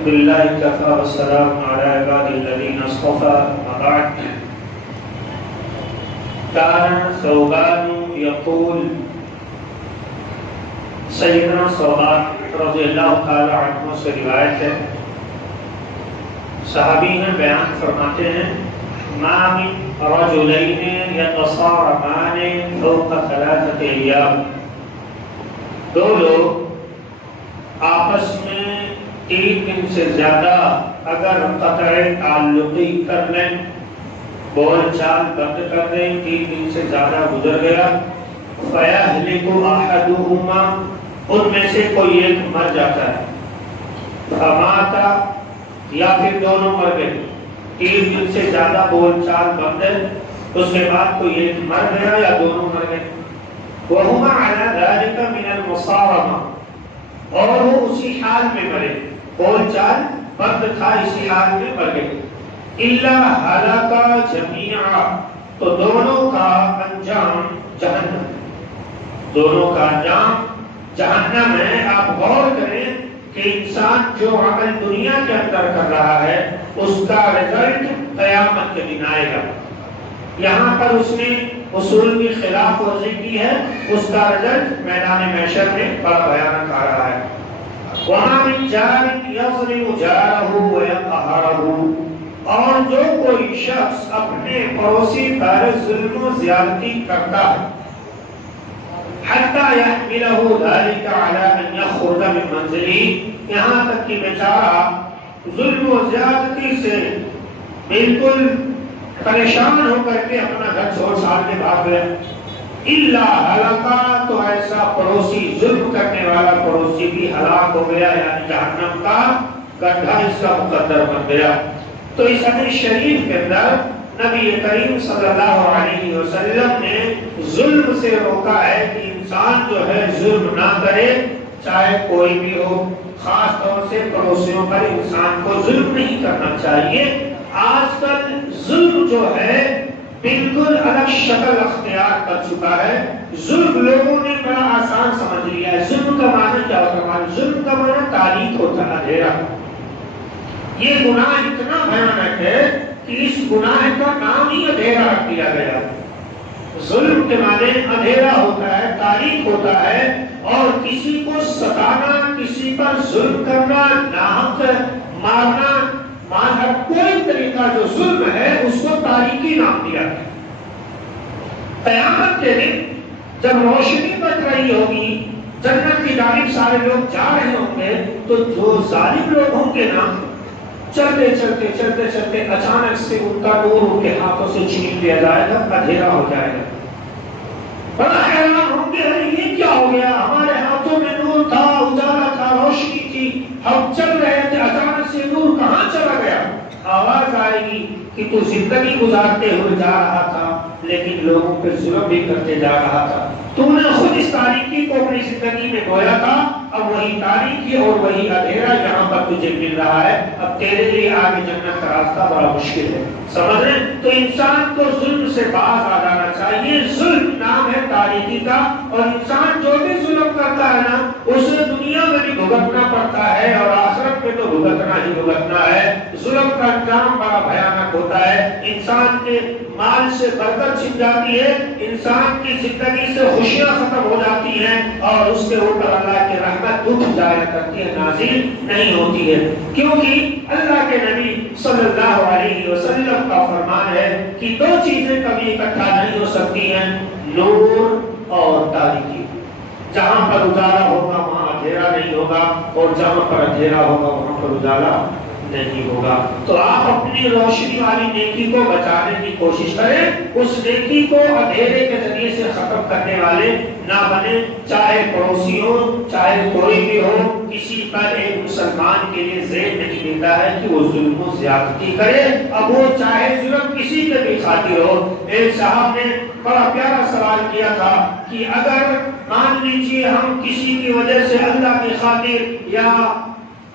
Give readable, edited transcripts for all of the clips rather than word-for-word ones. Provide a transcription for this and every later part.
الحمد لله كفى والسلام على عباده الذين اصطفى أما بعد. كان ثوبان يقول سیدنا ثوبان رضی اللہ تعالی عنہ سے روایت ہے، صحابی ہیں بیان فرماتے ہیں ما من رجلین یتصارمان فوق ثلاثة ایام، دو لوگ آپس میں 3 دن سے زیادہ اگر قطع تعلقی کر لیں، بول چال بند کر دیں، 3 دن سے زیادہ گزر گیا، فَيَهْلِكُ أَحَدُهُمَا، ان میں سے کوئی ایک مر جاتا ہے، فَمَاتَ، یا پھر دونوں مر گئے، 3 دن سے زیادہ بول چال بند ہے، اس کے بعد کوئی ایک مر گیا یا دونوں مر گئے، وَهُمَا عَلَى ذَلِكَ مِنَ الْمُصَارَمَةِ، اور وہ اسی حال میں مرے، بول چال بند تھا، اسی حال میں مر گئے، إِلَّا هَلَكَ جَمِيعًا، تو دونوں کا انجام جہنم، دونوں کا انجام جہنم ہے۔ آپ غور کریں کہ انسان جو عمل دنیا کے اندر کر رہا ہے اس کا رزلٹ قیامت کے دن آئے گا۔ یہاں پر اس نے اصول کی خلاف ورزی کی ہے، اس کا رزلٹ میدان محشر میں بڑا بھیانک آ رہا ہے۔ وَمَا مِن جَارٍ يَظْلِمُ جَارَهُ وَيَقْهَرُهُ، اور جو کوئی شخص اپنے پڑوسی پر ظلم و زیادتی کرتا ہے، حتی یحملہ ذلک علی ان یخرج من منزلہ، یہاں تک کہ بیچارہ ظلم و زیادتی سے بالکل پریشان ہو کر کے اپنا گھر چھوڑ چھاڑ کے بھاگ گئے، الا ہلاکا، تو ایسا پڑوسی، ظلم کرنے والا پڑوسی بھی ہلاک ہو گیا، یعنی جہنم کا گڈھا اس کا مقدر بن گیا۔ تو اس حدیث شریف کے اندر نبی کریم صلی اللہ علیہ وسلم نے ظلم سے روکا ہے کہ انسان جو ہے ظلم نہ کرے، چاہے کوئی بھی ہو، خاص طور سے پڑوسیوں پر انسان کو ظلم نہیں کرنا چاہیے۔ آج کل ظلم جو ہے بالکل الگ شکل اختیار کر چکا ہے، ظلم لوگوں نے بڑا آسان سمجھ لیا ہے۔ ظلم کا معنی کیا ہوتا ہے؟ ظلم کا معنی تاریک ہوتا ہے، اندھیرا۔ یہ گناہ اتنا بھیانک ہے کہ اس گناہ کا نام ہی اندھیرا رکھ دیا گیا۔ ظلم کے معنی اندھیرا ہوتا ہے، تاریک ہوتا ہے، اور کسی کو ستانا، کسی پر ظلم کرنا، ناحق مارنا، ہر کوئی طریقہ جو ظلم ہے اس کو تاریکی نام دیا ہے۔ قیامت کے دن جب روشنی بچ رہی ہوگی، جنت کی جانب سارے لوگ جا رہے ہوں گے، تو جو ظالم لوگ ہوں گے نا، چلتے چلتے چلتے چلتے اچانک سے ان کا نور ان کے ہاتھوں سے چھین لیا جائے گا، اندھیرا ہو جائے گا۔ بڑا حیران ہوں گے، یہ کیا ہو گیا؟ ہمارے ہاتھوں میں نور تھا، اجالا تھا، روشنی تھی، ہم چل رہے تھے، اچانک سے نور کہاں چلا گیا؟ آواز آئے گی کہ تو زندگی گزارتے ہوئے جا رہا تھا لیکن لوگوں پہ ظلم بھی کرتے جا رہا تھا، تم نے خود اس تاریکی کو اپنی زندگی میں گویا تھا، اب وہی تاریکی اور وہی اندھیرا یہاں پر تجھے مل رہا ہے، اب تیرے لیے آگے جنت کا راستہ بڑا مشکل ہے۔ سمجھ رہے؟ تو انسان کو ظلم سے باز آ جانا چاہیے۔ ظلم نام ہے تاریکی کا، اور انسان جو بھی ظلم کرتا ہے نا، اسے دنیا میں بھی بھگتنا پڑتا ہے اور آخرت میں تو بھگتنا ہی بھگتنا ہے۔ ظلم کا انجام بڑا بھیانک ہوتا ہے، انسان کے مال سے برکت چھن جاتی ہے، انسان کی زندگی سے خوشیاں ختم ہو جاتی ہیں، اور اس کے اوپر اللہ کی رحمت اٹھ جایا کرتی ہے، نازل نہیں ہوتی ہے، کیونکہ اللہ کے نبی صلی اللہ علیہ وسلم کا فرمان ہے کہ 2 چیزیں کبھی اکٹھا نہیں ہو سکتی ہیں، نور اور تاریکی۔ جہاں پر اجالا ہوگا وہاں اندھیرا نہیں ہوگا، اور جہاں پر اندھیرا ہوگا وہاں پر اجالا نہیں ہوگا۔ تو آپ اپنی روشنی والی نیکی کو بچانے کی کوشش کریں، اس نیکی کو اندھیرے کے ذریعے سے ختم کرنے والے نہ بنے، چاہے پڑوسی ہو، چاہے کوئی بھی ہو۔ کسی پر ایک مسلمان کے لیے زیر نہیں دیتا ہے کہ وہ ظلم و زیادتی کرے، اب وہ چاہے ظلم کسی کے بھی خاطر ہو۔ ایک صاحب نے بڑا پیارا سوال کیا تھا کہ اگر مان لیجیے ہم کسی کی وجہ سے اللہ کی خاطر یا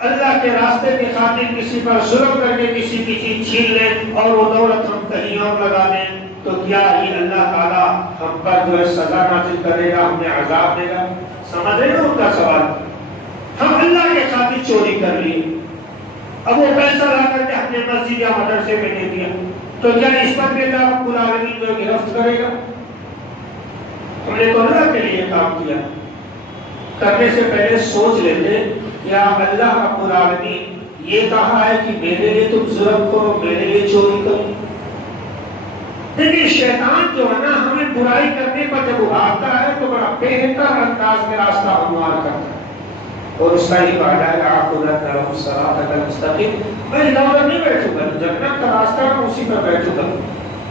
اللہ کے راستے کی خاطر کسی پر ظلم کر کے کسی کی چیز چھین لیں اور وہ دولت ہم کہیں اور لگا دیں، تو کیا یہ اللہ تعالیٰ ہم پر جو ہے سزا نازل کرے گا، ہمیں عذاب دے گا؟ سمجھ رہے ہیں ان کا سوال؟ ہم اللہ کے خاطر چوری کر لی، اب وہ پیسہ لا کر کے اپنے مسجد یا مدرسے میں دے دیا تو کیا اس پر بھی اللہ رب العالمین کو گرفت کرے گا؟ ہم نے تو اللہ کے لیے کام کیا، کرنے سے پہلے سوچ لیتے یا اللہ رب العالمین یہ کہا ہے کہ میرے لیے تم ظلم کرو، میرے لیے چوری کرو۔ دیکھیے شیطان جو ہے نا ہمیں برائی کرنے پر جب ابھارتا ہے تو بڑا بہتر انداز میں راستہ ہموار کرتا ہے، اور اس کا ہی وعدہ ہے عاقبت لهم الصراط المستقیم، میں ادھر نہیں بیٹھوں گا، جنت کا راستہ میں اسی پر بیٹھوں گا۔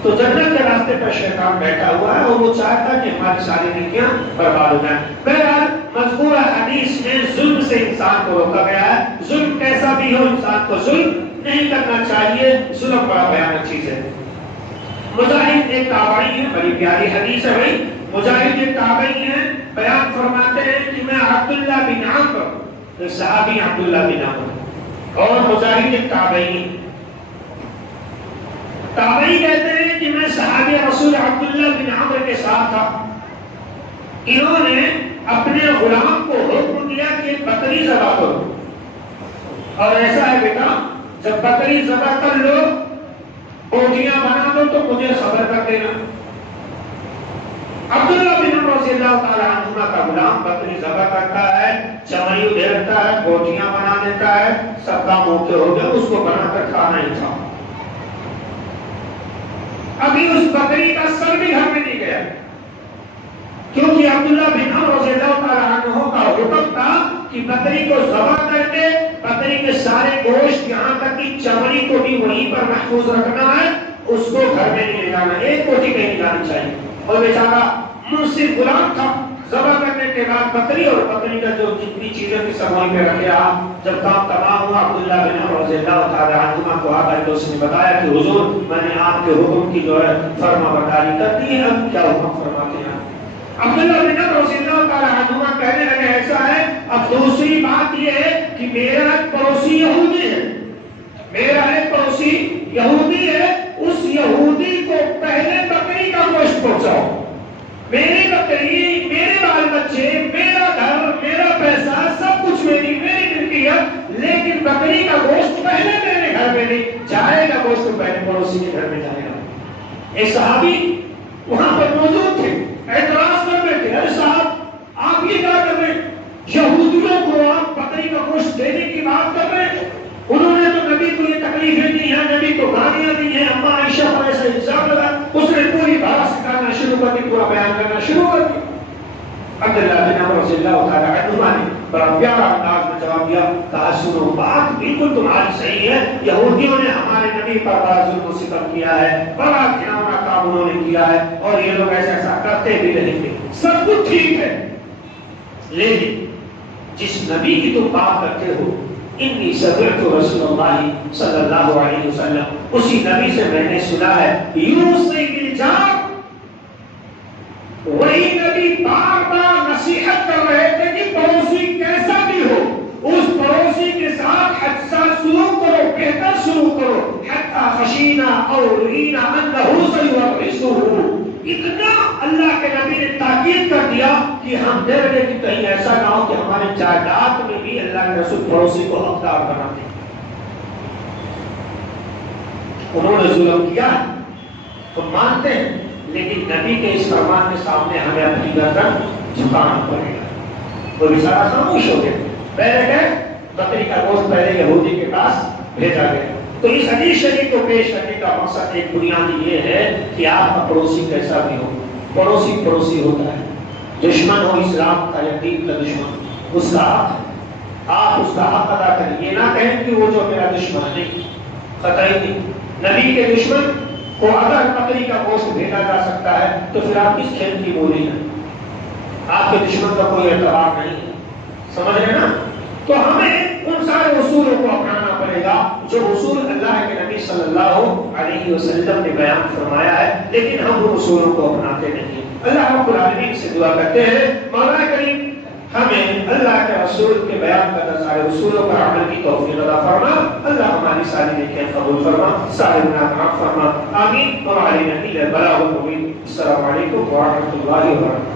تو جنت کے راستے پر شیطان بیٹھا ہوا ہے اور وہ چاہتا ہے کہ ہماری ساری نیکیاں برباد ہو جائیں۔ بہرحال مذکورہ حدیث میں ظلم سے انسان کو روکا گیا ہے، ظلم کیسا بھی ہو انسان کو ظلم نہیں کرنا چاہیے، ظلم بڑا بھیانک چیز ہے۔ مجاہد ایک تابعی ہے، بڑی پیاری حدیث ہے بھائی، مجاہد ایک تابعی ہیں، بیان فرماتے ہیں کہ میں عبداللہ بن عمرو، صحابی عبداللہ بن عمرو، اور مجاہد ایک تابعی، تابعی کہتے ہیں کہ میں صحابی رسول عبداللہ بن عمرو کے ساتھ تھا، انہوں نے اپنے غلام کو حکم دیا کہ بکری ذبح کرو، اور ایسا ہے بیٹا جب بکری ذبح کر لو بوٹیاں بنا دو تو مجھے خبر کر دینا۔ عبداللہ بن عمر رضی اللہ تعالی عنہ کا غلام بکری ذبح کرتا ہے، چمڑی ادھیڑتا ہے، بوٹیاں بنا دیتا ہے، سب کام اوکے ہو گیا، اس کو بنا کر کھانا ہی تھا۔ ابھی اس بکری کا سر بھی گھر میں نہیں گیا، کیونکہ عبداللہ بن عمر رضی اللہ تعالی عنہ کا حکم تھا کہ بکری کو ذبح کر کے بکری کے سارے گوشت یہاں تک کہ چمڑی کو بھی وہیں پر محفوظ رکھنا ہے، اس کو گھر میں نہیں لے جانا، ایک کوٹی کہیں نہیں جانی چاہیے۔ اور بیچارہ منصف غلام تھا، ذبح کرنے کے بعد بکری اور بکری کا جو جتنی چیزیں تھی سب وہیں پہ رکھے رہا۔ جب کام تمام ہوا عبداللہ بن عمر رضی اللہ تعالی عنہما کو آ کر کے اس نے بتایا کہ حضور میں نے آپ کے حکم کی جو ہے فرما برداری کر دی ہے، اب کیا حکم فرماتے ہیں؟ عبداللہ بن عمر رضی اللہ تعالی عنہما کہنے لگے ایسا ہے، اب دوسری بات یہ ہے کہ میرا ایک پڑوسی یہودی ہے، میرا ایک پڑوسی یہودی ہے، اس یہودی کو پہلے بکری کا گوشت پہنچاؤ، میری بکری، میرے بال بچے، میرا گھر، میرا پیسہ، سب کچھ میری ملکیت، لیکن بکری کا گوشت پہلے میرے گھر میں نہیں جائے گا، گوشت پہلے پڑوسی کے گھر میں جائے گا۔ ایک صحابی وہاں پر موجود تھے، اعتراض کر رہے تھے، ارے صاحب آپ یہ کیا کر رہے ہیں؟ یہودیوں کو آپ بکری کا گوشت دینے کی بات کر رہے ہیں؟ انہوں نے تو نبی کو یہ تکلیفیں دی ہیں، نبی کو گالیاں دی ہیں، اما عائشہ پر ایسا الزام لگا، اس نے پوری بات سکھانا شروع کر دی، پورا بیان کرنا شروع کر دیا۔ عبداللہ بن عمر رضی اللہ تعالی عنہما نے بڑا پیارا انداز میں جواب دیا، کہا سنو بات بالکل تمہاری صحیح ہے، یہودیوں نے ہمارے نبی پر بڑا ظلم و ستم کیا ہے، بڑا گھناؤنا کام انہوں نے کیا ہے، اور یہ لوگ ایسا کرتے بھی رہیں گے، سب کچھ ٹھیک ہے، لیکن جس نبی کی تم بات کرتے ہو، انی سمعت رسول اللہ صلی اللہ علیہ وسلم، اسی نبی سے میں نے سنا ہے، یوصی بالجار، وہی نبی بار بار نصیحت کر رہے تھے کہ پڑوسی کیسا بھی ہو اس پڑوسی کے ساتھ اچھا سلوک کرو، بہتر سلوک کرو، حتی خشینا اور رینا انہو سیورثہ، اتنا اللہ کے نبی نے تاکید کر دیا کہ ہم ڈر گئے کہ کہیں ایسا نہ ہو کہ ہمارے جائیداد میں بھی اللہ کے رسول پڑوسی کو حقدار بنا دیں۔ انہوں نے ظلم کیا تو مانتے ہیں، لیکن نبی کے اس فرمان کے سامنے ہمیں اپنی گردن جھکانا پڑے گا۔ وہ بیچارہ خاموش ہو گئے، پہلے کہ بکری کا گوشت پہلے یہودی کے پاس بھیجا گیا۔ تو اس حدیث شریف کو پیش کرنے کا مقصد ایک بنیادی یہ ہے کہ آپ کا پڑوسی کیسا بھی ہو، پڑوسی پڑوسی ہوتا ہے، دشمن ہو اسلام کا یا دین کا دشمن، اس کا حق ہے، آپ اس کا حق ادا کریں، یہ نہ کہیں کہ وہ جو میرا دشمن نہیں، قطعی نہیں۔ نبی کے دشمن کو اگر بکری کا گوشت بھیجا جا سکتا ہے تو پھر آپ کس کھیل کی بولی ہیں؟ آپ کے دشمن کا کوئی اعتبار نہیں ہے، سمجھ رہے نا؟ تو ہمیں ان سارے اصولوں کو اپنانا پڑے گا جو اصول اللہ کے نبی صلی اللہ علیہ وسلم نے بیان فرمایا ہے، لیکن ہم ان اصولوں کو اپناتے نہیں۔ اللہ رب العالمین سے دعا کرتے ہیں مولا کریم ہمیں اللہ کے رسول کے بیان کردہ سارے اصولوں پر عمل کی توفیق عطا فرما، اللہ ہماری ساری نیکیاں قبول فرما، سارے گناہ معاف فرما، آمین۔ اور علی نبی البلاغ المبین۔ السلام علیکم ورحمۃ اللہ وبرکاتہ۔